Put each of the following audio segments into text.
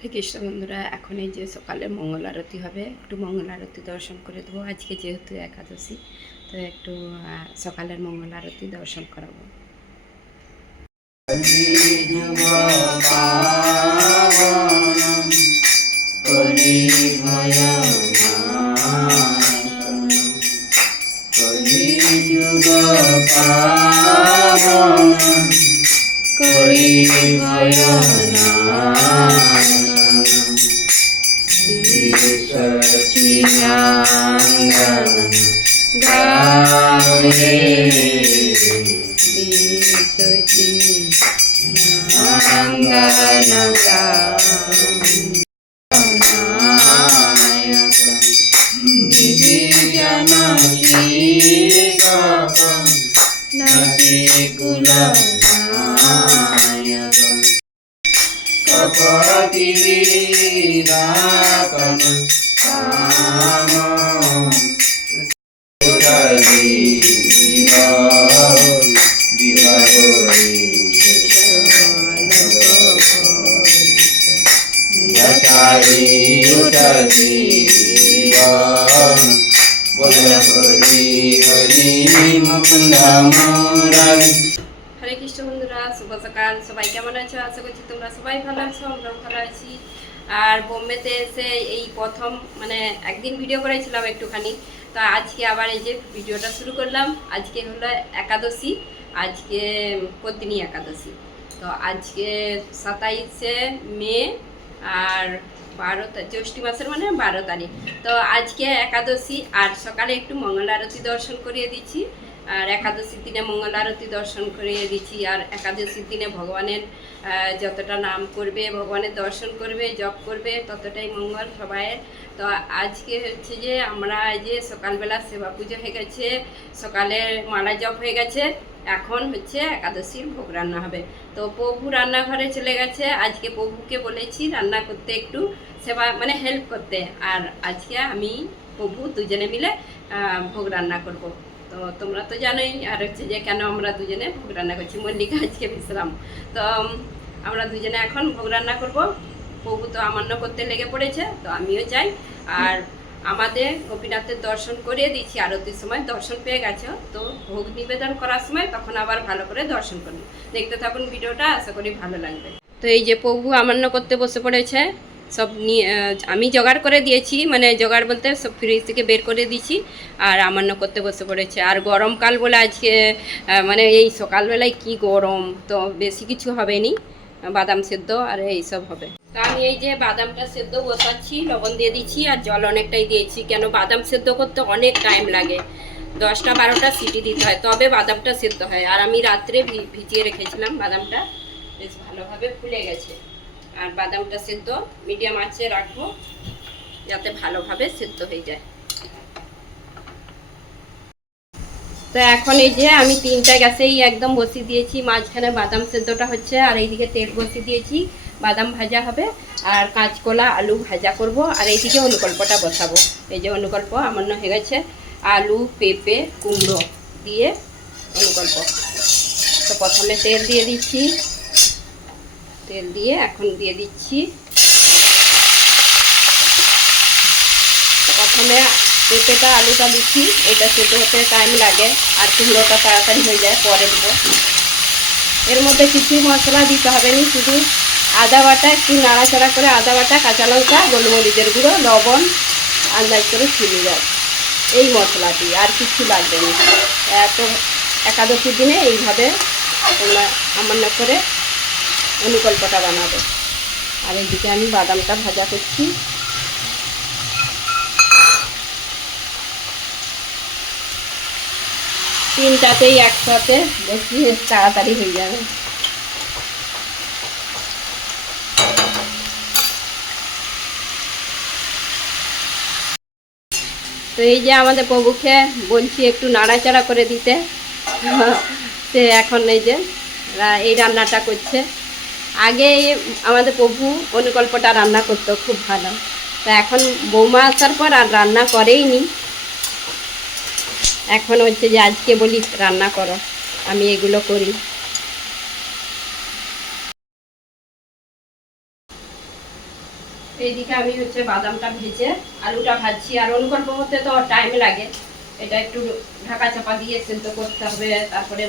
হরে কৃষ্ণ বন্ধুরা, এখন এই যে সকালে মঙ্গল আরতি হবে, একটু মঙ্গল আরতি দর্শন করে দেবো। আজকে যেহেতু একাদশী, তো একটু সকালের মঙ্গল আরতি দর্শন করাবো। হরে কৃষ্ণ বন্ধুরা, শুভ সকাল। সবাই কেমন আছো? আশা করছি তোমরা সবাই ভালো আছো, আমরাও ভালো আছি। আর বোম্বেতে এসে এই প্রথম একদিন ভিডিও করেছিলাম একটুখানি, তো আজকে আবার এই যে ভিডিওটা শুরু করলাম। আজকে হলো একাদশী, আজকে পত্নী একাদশী। তো আজকে 27শে মে আর 12 জ্যৈষ্ঠী মাসের 12 তারিখ। তো আজকে একাদশী, আর সকালে একটু মঙ্গল আরতি দর্শন করিয়ে দিচ্ছি। আর একাদশীর দিনে মঙ্গল আরতি দর্শন করিয়ে দিচ্ছি। আর একাদশীর দিনে ভগবানের যতটা নাম করবে, ভগবানের দর্শন করবে, জপ করবে, ততটাই মঙ্গল সবাইয়ের। তো আজকে হচ্ছে যে আমরা যে সকালবেলা সেবা পুজো হয়ে গেছে, সকালে মালা জপ হয়ে গেছে, এখন হচ্ছে একাদশীর ভোগ রান্না হবে। তো প্রভু রান্নাঘরে চলে গেছে। আজকে প্রভুকে বলেছি রান্না করতে, একটু সেবা হেল্প করতে। আর আজকে আমি প্রভু দুজনে মিলে ভোগ রান্না করব। তো তোমরা তো জানোই। আর হচ্ছে যে কেন আমরা দুজনে ভোগ রান্না করছি, মল্লিকা আজকে বিশ্রাম। তো আমরা দুজনে এখন ভোগ রান্না করব। প্রভু তো আমান্য করতে লেগে পড়েছে, তো আমিও যাই। আর আমাদের গোপীনাথের দর্শন করিয়ে দিচ্ছি, আরতির সময় দর্শন পেয়ে গেছো, তো ভোগ নিবেদন করার সময় তখন আবার ভালো করে দর্শন করুন। দেখতে থাকুন ভিডিওটা, আশা করি ভালো লাগবে। তো এই যে প্রভু আমান্য করতে বসে পড়েছে। সব নিয়ে আমি জোগাড় করে দিয়েছি, জোগাড় বলতে সব ফ্রিজ থেকে বের করে দিয়েছি, আর আমান্য করতে বসে পড়েছে। আর গরমকাল বলে আজকে এই সকালবেলায় কি গরম, তো বেশি কিছু হবে নি, বাদাম সেদ্ধ আর এইসব হবে। তো আমি এই যে বাদামটা সেদ্ধ বসাচ্ছি, লবণ দিয়ে দিচ্ছি আর জল অনেকটাই দিয়েছি। কেন বাদাম সেদ্ধ করতে অনেক টাইম লাগে, 10টা-12টা সিটি দিতে হয়, তবে বাদামটা সেদ্ধ হয়। আর আমি রাত্রে ভিজিয়ে রেখেছিলাম, বাদামটা বেশ ভালোভাবে ফুলে গেছে। আর বাদামটা সেদ্ধ মিডিয়াম আঁচে রাখবো, যাতে ভালোভাবে সেদ্ধ হয়ে যায়। তো এখন এই যে আমি 3টা গ্যাসেই একদম বসিয়ে দিয়েছি, মাঝখানে বাদাম সেদ্ধটা হচ্ছে, আর এইদিকে তেল বসিয়ে দিয়েছি, বাদাম ভাজা হবে, আর কাঁচকলা আলু ভাজা করব। আর এইদিকে অনুকল্পটা বসাবো। এই যে অনুকল্প আমান্য হয়ে গেছে, আলু, পেঁপে, কুমড়ো দিয়ে অনুকল্প। তো প্রথমে তেল দিয়ে দিচ্ছি, তেল দিয়ে এখন দিয়ে দিচ্ছি প্রথমে পেঁপেটা, আলুটা দিচ্ছি। এটা সেদ্ধ হতে টাইম লাগে, আর কুমড়োটা তাড়াতাড়ি হয়ে যায়, পরে দেবো। এর মধ্যে কিছুই মশলা দিতে হবে না, শুধু আদা বাটা, একটু নাড়াচাড়া করে আদা বাটা, কাঁচা লঙ্কা, গোলমরিচের গুঁড়ো, লবণ আন্দাজ করে চিনি যায়, এই মশলাটি, আর কিছু লাগবে না। এত একাদশীর দিনে এইভাবে তোমরা আমান্য করে অনুকল্পটা বানাবে। আর এইদিকে আমি বাদামটা ভাজা করছি। তিনটাতেই একসাথে বসিয়ে তাড়াতাড়ি হয়ে যাবে। তো এই যে আমাদের প্রভুকে বলছি একটু নাড়াচাড়া করে দিতে, সে এখন এই যে এই রান্নাটা করছে। আগে আমাদের প্রভু অনুকল্পটা রান্না করতো খুব ভালো, তো এখন বৌমা আসার পর আর রান্না করেই নি। এখন হচ্ছে যে আজকে বলি রান্না করো, আমি এগুলো করি। এইদিকে আমি হচ্ছে বাদামটা ভেজে আলুটা ভাজছি। আর অনুকল্প করতে তো টাইম লাগে, এটা একটু ঢাকা চাপা দিয়ে সেদ্ধ করতে হবে, তারপরে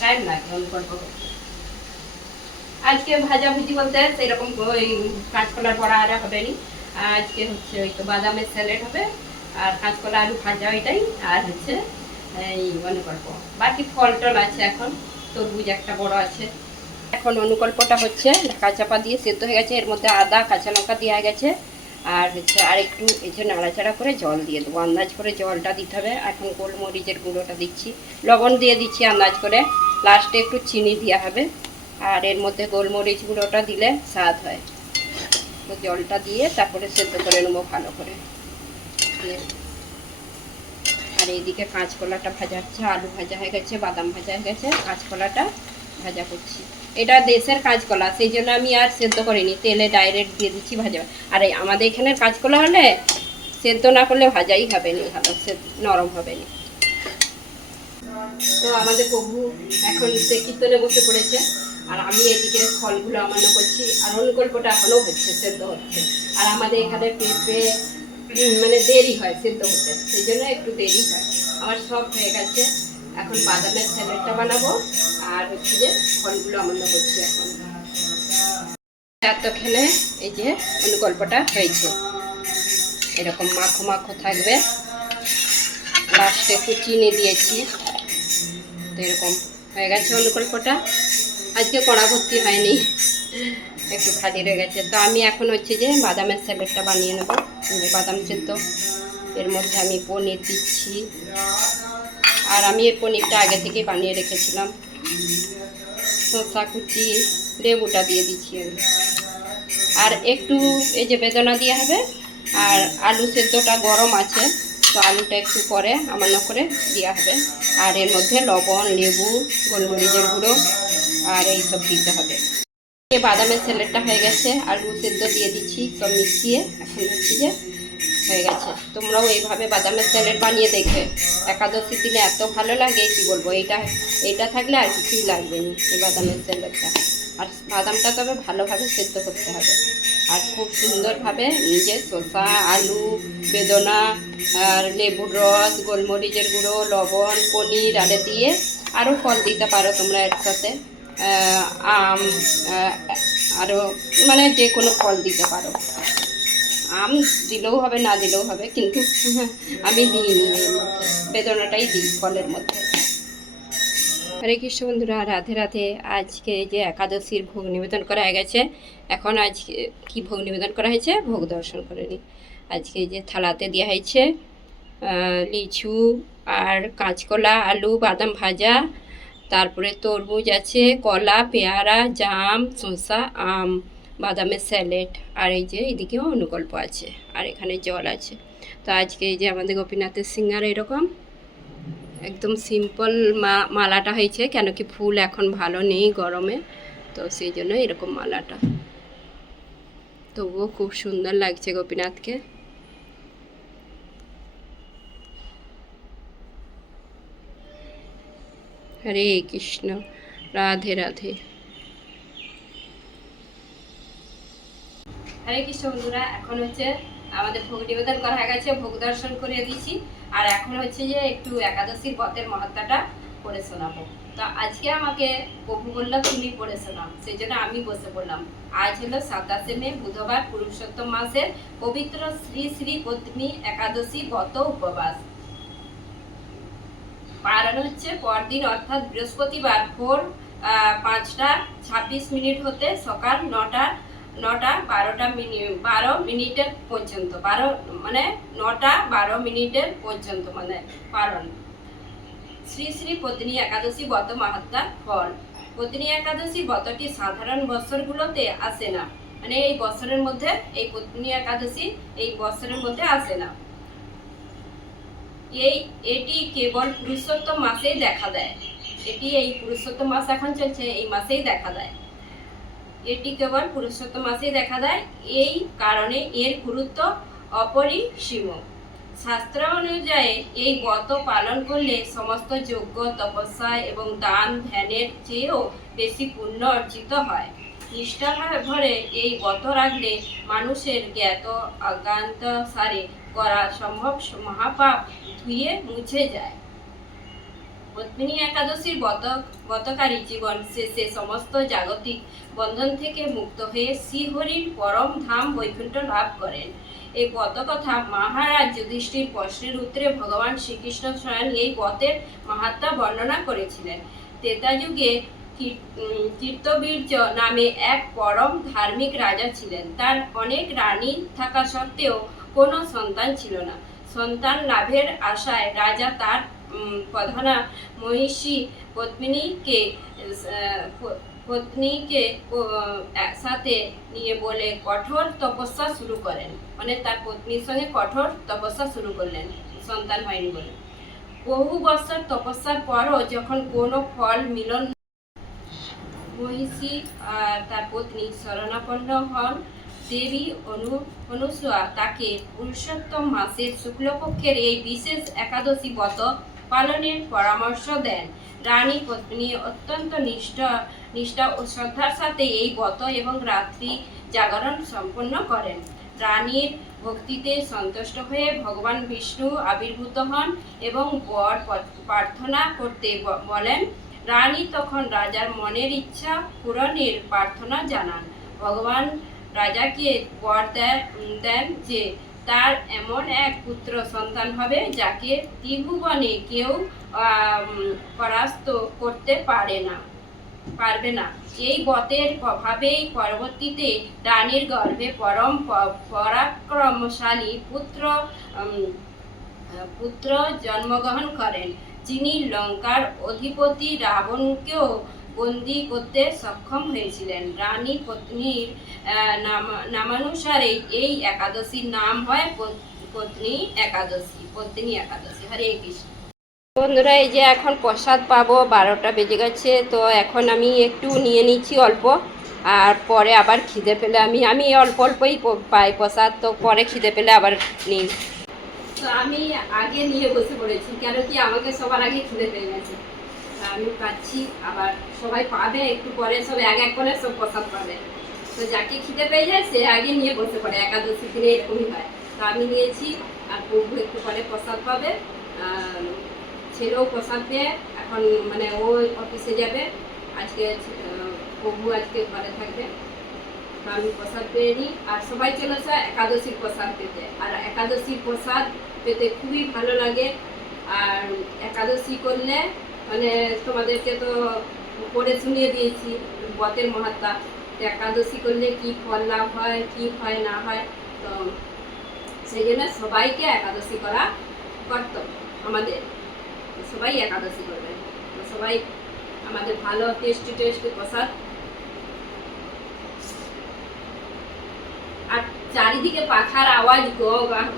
টাইম লাগে অনুকল্প করতে। আজকে ভাজাভুজি বলতে সেরকম ওই কাঁচকলার বড়া আর হবে নি, আজকে হচ্ছে ওই তো বাদামের স্যালাড হবে আর কাঁচকলা আলু ভাজা, এটাই। আর হচ্ছে এই অনুকল্প, বাকি ফল টল আছে, এখন তরমুজ একটা বড় আছে। এখন অনুকল্পটা হচ্ছে ঢাকা চাপা দিয়ে সেদ্ধ হয়ে গেছে, এর মধ্যে আদা কাঁচা লঙ্কা দেওয়া গেছে। আর হচ্ছে আর একটু এই যে নাড়াচাড়া করে জল দিয়ে দেবো, আন্দাজ করে জলটা দিতে হবে। এখন গোলমরিচের গুঁড়োটা দিচ্ছি, লবণ দিয়ে দিচ্ছি আন্দাজ করে, লাস্টে একটু চিনি দেওয়া হবে। আর এর মধ্যে গোলমরিচ গুঁড়োটা দিলে স্বাদ হয়। তো জলটা দিয়ে তারপরে সেদ্ধ করে নেবো ভালো করে। আর এইদিকে কাঁচকলাটা ভাজা হচ্ছে, আলু ভাজা হয়ে গেছে, বাদাম ভাজা হয়ে গেছে, কাঁচকলাটা ভাজা করছি। এটা দেশের কাঁচকলা, সেই জন্য আমি আর সেদ্ধ করিনি, তেলে ডাইরেক্ট দিয়ে দিচ্ছি ভাজা। আর আমাদের এখানের কাঁচকলা হলে সেদ্ধ না করলে ভাজাই হবে না, ভালো নরম হবে না। তো আমাদের প্রভু এখন সে কীর্তনে বসে পড়েছে, আর আমি এদিকে ফলগুলো আমান্য করছি। আর অনুকল্পটা এখনও হচ্ছে, সেদ্ধ হচ্ছে। আর আমাদের এখানে পেঁপে মানে দেরি হয় সেদ্ধ হতে, সেই জন্য একটু দেরি হয়। আমার সব হয়ে গেছে, এখন বাদামের স্যালাডটা বানাবো আর হচ্ছে যে ফলগুলো আমান্য করছি এখন। এতক্ষণে এই যে অনুকল্পটা হয়েছে, এরকম মাখো মাখো থাকবে। লাস্টে একটু চিনি দিয়েছি, তো এরকম হয়ে গেছে অনুকল্পটা। আজকে কড়া ভর্তি হয়নি, একটু খালি রয়ে গেছে। তো আমি এখন হচ্ছে যে বাদামের স্যালাডটা বানিয়ে নেবো। যে বাদাম সেদ্ধ, এর মধ্যে আমি পনির দিচ্ছি। আর আমি এই পনিরটা আগে থেকে বানিয়ে রেখেছিলাম। শসা কুচি, লেবুটা দিয়ে দিচ্ছি আমি। আর একটু এই যে বেদনা দিয়ে হবে। আর আলু সেদ্ধটা গরম আছে, তো আলুটা একটু পরে আমান্য করে দেওয়া হবে। আর এর মধ্যে লবণ, লেবু, গোলমরিচের গুঁড়ো আর এইসব দিতে হবে। বাদামের স্যালাডটা হয়ে গেছে, আলু সেদ্ধ দিয়ে দিচ্ছি, সব মিশিয়ে এখন হচ্ছে যে হয়ে গেছে। তোমরাও এইভাবে বাদামের স্যালাড বানিয়ে দেখবে, একাদশীর দিনে এত ভালো লাগে কি বলবো। এইটা থাকলে আর কিছুই লাগবে না, এই বাদামের স্যালাডটা। আর বাদামটা তবে ভালোভাবে সেদ্ধ করতে হবে। আর খুব সুন্দরভাবে নিজে শসা, আলু, বেদনা আর লেবুর রস, গোলমরিচের গুঁড়ো, লবণ, পনির আরে দিয়ে আরও ফল দিতে পারো তোমরা এর সাথে, আম, আরও মানে যে কোনো ফল দিতে পারো। আম দিলেও হবে, না দিলেও হবে, কিন্তু আমি দিইনি, এর মধ্যে বেদনাটাই দিই ফলের মধ্যে। হরে কৃষ্ণ বন্ধুরা, রাধে রাধে। আজকে যে একাদশীর ভোগ নিবেদন করা হয়ে গেছে, এখন আজকে কি ভোগ নিবেদন করা হয়েছে ভোগ দর্শন করে নিই। আজকে যে থালাতে দেওয়া হয়েছে লিচু আর কাঁচকলা, আলু, বাদাম ভাজা, তারপরে তরমুজ আছে, কলা, পেয়ারা, জাম, শসা, আম, বাদামের স্যালাড, আর এই যে এদিকেও অনুকল্প আছে, আর এখানে জল আছে। তো আজকে এই যে আমাদের গোপীনাথের সিঙ্গার এরকম একদম সিম্পল মালাটা হয়েছে, কেন কি ফুল এখন ভালো নেই গরমে, তো সেই জন্য এরকম মালাটা। তবুও খুব সুন্দর লাগছে গোপীনাথকে। হরে কৃষ্ণ, রাধে রাধে। হরে কৃষ্ণ বন্ধুরা, এখন হচ্ছে আমাদের ভোগ নিবেদন করা হয়ে গেছে, ভোগ দর্শন করে দিয়েছি। আর এখন হচ্ছে যে একটু একাদশীর ব্রতের মহাত্মাটা পড়ে শোনাবো। তো আজকে আমাকে প্রভু বলল তুমি পড়ে শোনাও, সেই জন্য আমি বসে পড়লাম। আজ হলো 27শে মে, বুধবার, পুরুষোত্তম মাসের পবিত্র শ্রী শ্রী পত্নী একাদশী ব্রত উপবাস। পালন হচ্ছে পরদিন অর্থাৎ বৃহস্পতিবার ভোর 5:26 হতে সকাল 12 মিনিটের পর্যন্ত, 9:12 পর্যন্ত মানে পালন। শ্রী শ্রী পত্নী একাদশী ব্রত মাহাত্ম্য। ফল: পত্নী একাদশী ব্রতটি সাধারণ বৎসরগুলোতে আসে না, মানে এই বছরের মধ্যে এই পত্নী একাদশী এই বছরের মধ্যে আসে না। এটি কেবল পুরুষোত্তম মাসেই দেখা দেয়। এই পুরুষোত্তম মাস এখন চলছে, এই মাসেই দেখা দেয়। এটি কেবল পুরুষোত্তম মাসেই দেখা দেয়, এই কারণে এর গুরুত্ব অপরিসীম। শাস্ত্র অনুযায়ী এই ব্রত পালন করলে সমস্ত যজ্ঞ, তপস্যা এবং দান ধ্যানের চেয়েও বেশি পুণ্য অর্জিত হয়। নিষ্ঠাভাবে ভরে এই ব্রত রাখলে মানুষের জ্ঞাত অজ্ঞান্ত সারে করা সম্ভব মহাপাপ ধুয়ে মুছে যায়। পদ্মিনী একাদশীর ব্রতকারী জীবন শেষে সমস্ত জাগতিক বন্ধন থেকে মুক্ত হয়ে শ্রীহরির পরম ধাম বৈকুণ্ঠ লাভ করেন। এই ব্রতকথা মহারাজ যুধিষ্ঠির প্রশ্নের উত্তরে ভগবান শ্রীকৃষ্ণ স্বয়ং এই ব্রতের মাহাত্ম্য বর্ণনা করেছিলেন। ত্রেতা যুগে কীর্তবীর্য নামে এক পরম ধার্মিক রাজা ছিলেন। তার অনেক রানী থাকা সত্ত্বেও কোনো সন্তান ছিল না। সন্তান লাভের আশায় রাজা তার প্রধানা মহিষী পত্নীকে সাথে নিয়ে বলে কঠোর তপস্যা শুরু করেন। মানে তার পত্নীর সঙ্গে কঠোর তপস্যা শুরু করলেন, সন্তান হয়নি বলে। বহু বছর তপস্যার পরও যখন কোনো ফল মিলন, মহিষী তার পত্নী শরণাপন্ন হন। দেবী অনুসূয়া তাকে পুরুষোত্তম মাসের শুক্লপক্ষের এই বিশেষ একাদশী ব্রত পালনের পরামর্শ দেন। রানী পত্নী অত্যন্ত নিষ্ঠা ও শ্রদ্ধার সাথে এই ব্রত এবং রাত্রি জাগরণ সম্পন্ন করেন। রানীর ভক্তিতে সন্তুষ্ট হয়ে ভগবান বিষ্ণু আবির্ভূত হন এবং বর প্রার্থনা করতে বলেন। রানী তখন রাজার মনের ইচ্ছা পূরণের প্রার্থনা জানান। ভগবান রাজাকে বর দেন যে তার এমন এক পুত্র সন্তান হবে যাকে ত্রিভুবনে কেউ পরাস্ত করতে পারবে না। এই ব্রতের প্রভাবেই পরবর্তীতে রানীর গর্ভে পরম পরাক্রমশালী পুত্র জন্মগ্রহণ করেন, যিনি লঙ্কার অধিপতি রাবণকেও বন্দী করতে সক্ষম হয়েছিলেন। রানী পত্নীর নামানুসারে এই একাদশীর নাম হয় পত্নী একাদশী। হরে কৃষ্ণ। বন্ধুরা, এই যে এখন প্রসাদ পাবো, 12টা বেজে গেছে, তো এখন আমি একটু নিয়ে নিচ্ছি অল্প, আর পরে আবার খিদে পেলে আমি অল্পই পাই প্রসাদ, তো পরে খিদে পেলে আবার নিই। তো আমি আগে নিয়ে বসে পড়েছি, কেন কি আমাকে সবার আগে খিদে পেয়ে গেছে। আমি পাচ্ছি, আবার সবাই পাবে একটু পরে, সব এক করে সব প্রসাদ পাবে। তো যাকে খিদে পেয়ে যায় সে আগে নিয়ে বসে পড়ে, একাদশী দিনে এরকমই হয়। তো আমি নিয়েছি, আর প্রভু একটু পরে প্রসাদ পাবে। ছেলেও প্রসাদ পেয়ে এখন মানে ও অফিসে যাবে, আজকে প্রভু আজকে ঘরে থাকবে। তো আমি প্রসাদ পেয়ে নিই, আর সবাই চলেছে একাদশীর প্রসাদ পেতে। আর একাদশীর প্রসাদ পেতে খুবই ভালো লাগে। আর একাদশী করলে মানে তোমাদেরকে তো পড়ে শুনিয়ে দিয়েছি ব্রতের মহাত্মা, একাদশী করলে কি ফল লাভ হয়, কি হয় না হয়। তো সেই জন্য সবাইকে একাদশী করা কর্তব্য আমাদের, সবাই একাদশী করবেন। তো সবাই আমাদের ভালো টেস্টি প্রসাদ। আর চারিদিকে পাখার আওয়াজ,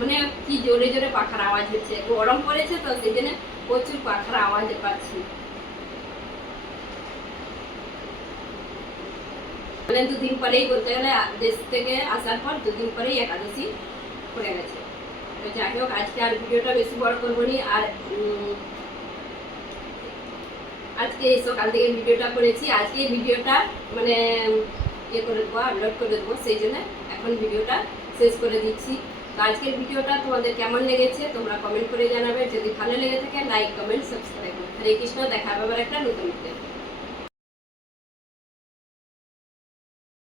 মানে কি জোরে জোরে পাখার আওয়াজ হচ্ছে। গরম পড়েছে তো সেই জন্য প্রচুর পাখার আওয়াজ পাচ্ছি। মানে 2 দিন পরেই বলতে গেলে, দেশ থেকে আসার পর 2 দিন পরেই একাদশী পড়ে গেছে। তো যাই হোক, আজকে আর ভিডিওটা বেশি বড় করবো নি। আর আজকে এই সকাল থেকে ভিডিওটা করেছি, আজকে ভিডিওটা মানে করে দেবো, আপলোড করে দেবো, সেই জন্য এখন ভিডিওটা শেষ করে দিচ্ছি। তো আজকের ভিডিওটা তোমাদের কেমন লেগেছে তোমরা কমেন্ট করে জানাবে। যদি ভালো লেগে থাকে লাইক, কমেন্ট, সাবস্ক্রাইব। হরে কৃষ্ণ। দেখা হবে আবার একটা নতুন ভিডিও।